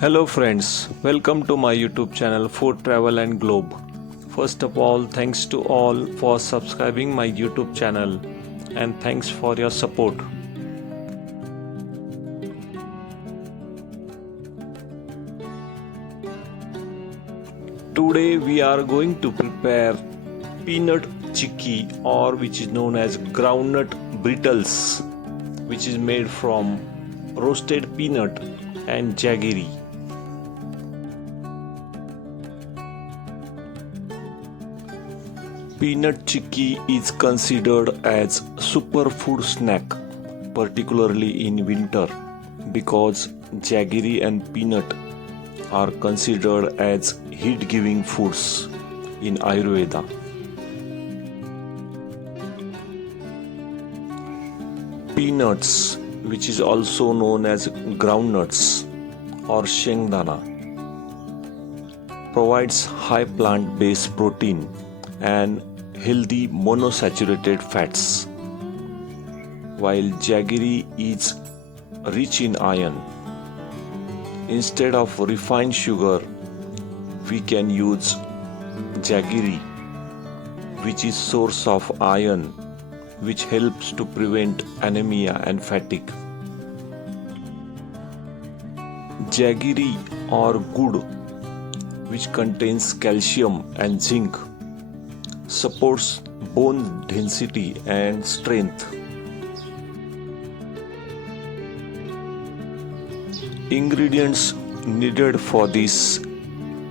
Hello friends, welcome to my YouTube channel Food Travel and Globe. First of all, thanks to all for subscribing my YouTube channel and thanks for your support. Today we are going to prepare peanut chikki, or which is known as groundnut brittles, which is made from roasted peanut and jaggery. Peanut chikki is considered as superfood snack, particularly in winter, because jaggery and peanut are considered as heat-giving foods in Ayurveda. Peanuts, which is also known as groundnuts or Shengdana, provides high plant-based protein and healthy monosaturated fats, while jaggery is rich in iron. Instead of refined sugar, we can use jaggery, which is source of iron, which helps to prevent anemia and fatigue. Jaggery or gur, which contains calcium and zinc, supports bone density and strength. Ingredients needed for this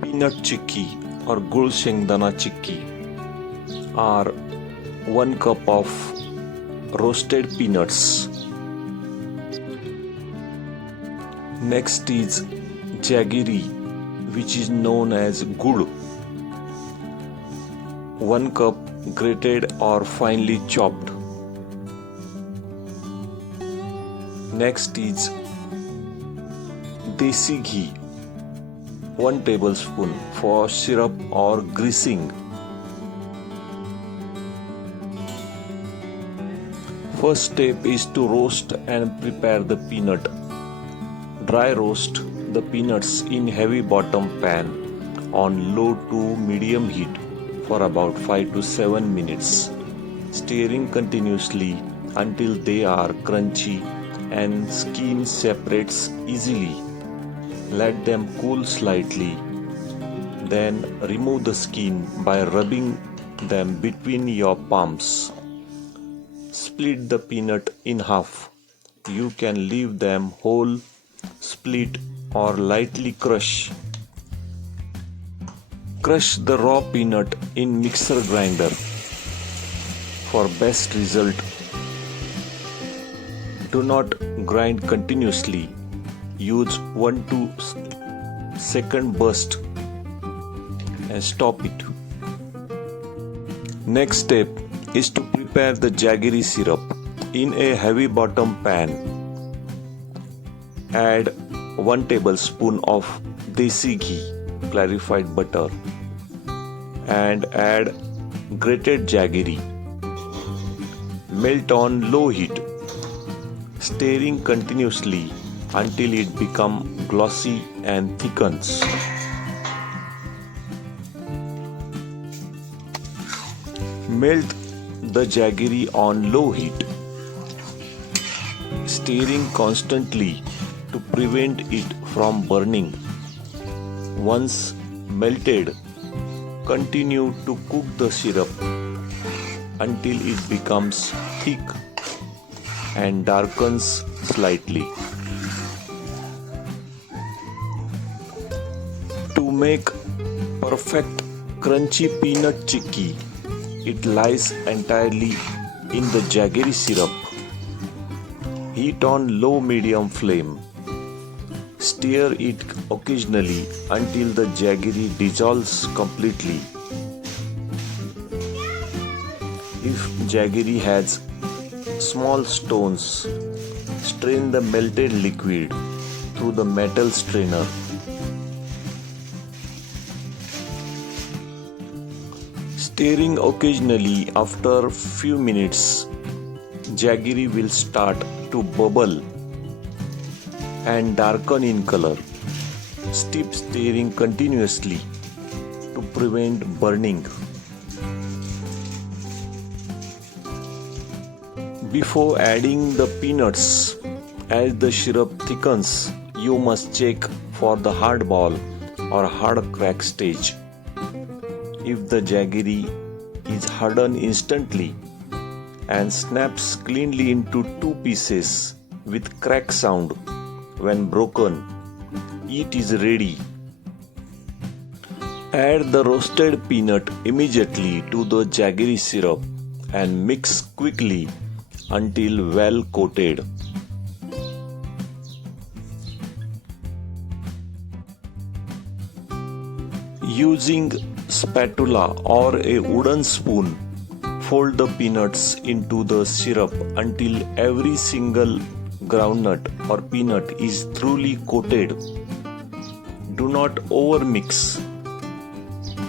peanut chikki or gur Shengdana chikki are 1 cup of roasted peanuts. Next is jaggery, which is known as gur, 1 cup grated or finely chopped. Next is desi ghee, 1 tablespoon for syrup or greasing. First step is to roast and prepare the peanut. Dry roast the peanuts in heavy bottom pan on low to medium heat for about 5 to 7 minutes, stirring continuously until they are crunchy and skin separates easily. Let them cool slightly, then remove the skin by rubbing them between your palms. Split the peanut in half. You can leave them whole, split, or lightly crush. Crush the raw peanut in mixer grinder for best result. Do not grind continuously. Use 1-2 second burst and stop it. Next step is to prepare the jaggery syrup. In a heavy bottom pan, add 1 tablespoon of desi ghee, clarified butter, and add grated jaggery. Melt on low heat, stirring continuously until it becomes glossy and thickens. Melt the jaggery on low heat, stirring constantly to prevent it from burning. Once melted, continue to cook the syrup until it becomes thick and darkens slightly. To make perfect crunchy peanut chikki, it lies entirely in the jaggery syrup. Heat on low-medium flame. Stir it occasionally until the jaggery dissolves completely. If jaggery has small stones, strain the melted liquid through the metal strainer. Stirring occasionally after few minutes, jaggery will start to bubble and darken in color. Keep stirring continuously to prevent burning. Before adding the peanuts, as the syrup thickens, you must check for the hard ball or hard crack stage. If the jaggery is hardened instantly and snaps cleanly into two pieces with crack sound when broken, it is ready. Add the roasted peanut immediately to the jaggery syrup and mix quickly until well coated. Using spatula or a wooden spoon, fold the peanuts into the syrup until every single groundnut or peanut is thoroughly coated. Do not overmix.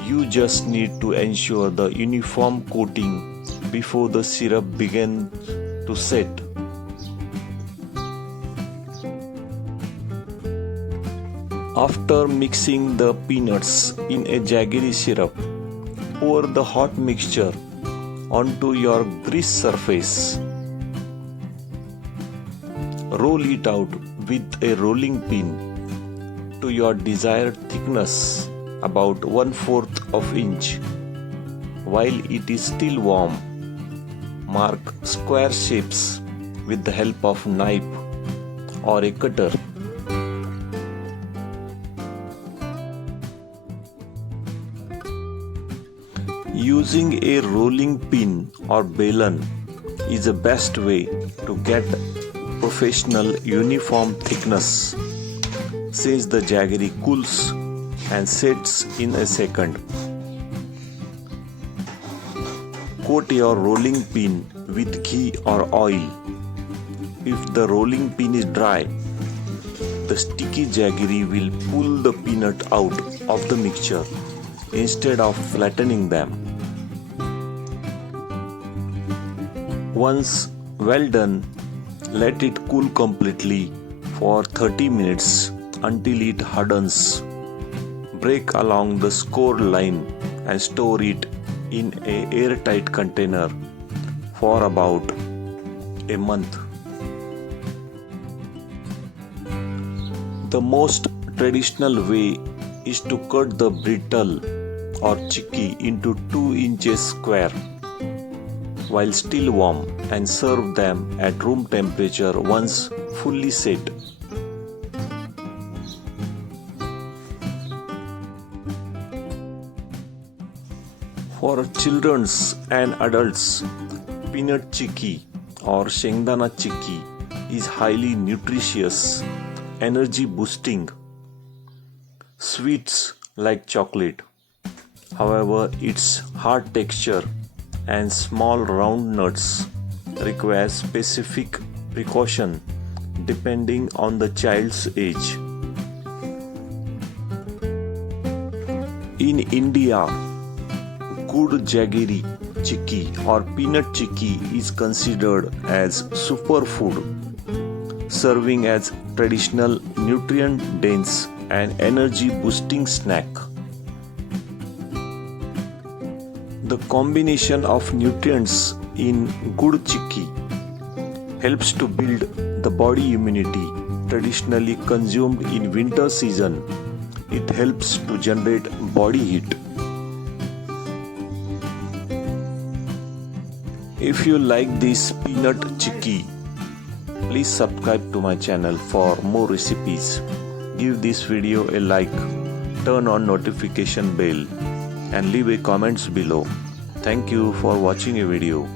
You just need to ensure the uniform coating before the syrup begins to set. After mixing the peanuts in a jaggery syrup, pour the hot mixture onto your grease surface. Roll it out with a rolling pin to your desired thickness, about 1/4 of inch. While it is still warm, mark square shapes with the help of knife or a cutter. Using a rolling pin or balun is the best way to get professional uniform thickness, since the jaggery cools and sets in a second. Coat your rolling pin with ghee or oil. If the rolling pin is dry, the sticky jaggery will pull the peanut out of the mixture instead of flattening them. Once well done, let it cool completely for 30 minutes until it hardens. Break along the score line and store it in an airtight container for about a month. The most traditional way is to cut the brittle or chikki into 2 inches square while still warm and serve them at room temperature once fully set. For children and adults, peanut chikki or Shengdana Chikki is highly nutritious, energy boosting, sweets like chocolate. However, its hard texture and small round nuts require specific precaution depending on the child's age. In India, good jaggery chikki or peanut chikki is considered as superfood, serving as traditional nutrient-dense and energy-boosting snack. The combination of nutrients in gur chikki helps to build the body immunity traditionally consumed in winter season. It helps to generate body heat. If you like this peanut chikki, please subscribe to my channel for more recipes. Give this video a like, turn on notification bell and leave a comments below. Thank you for watching a video.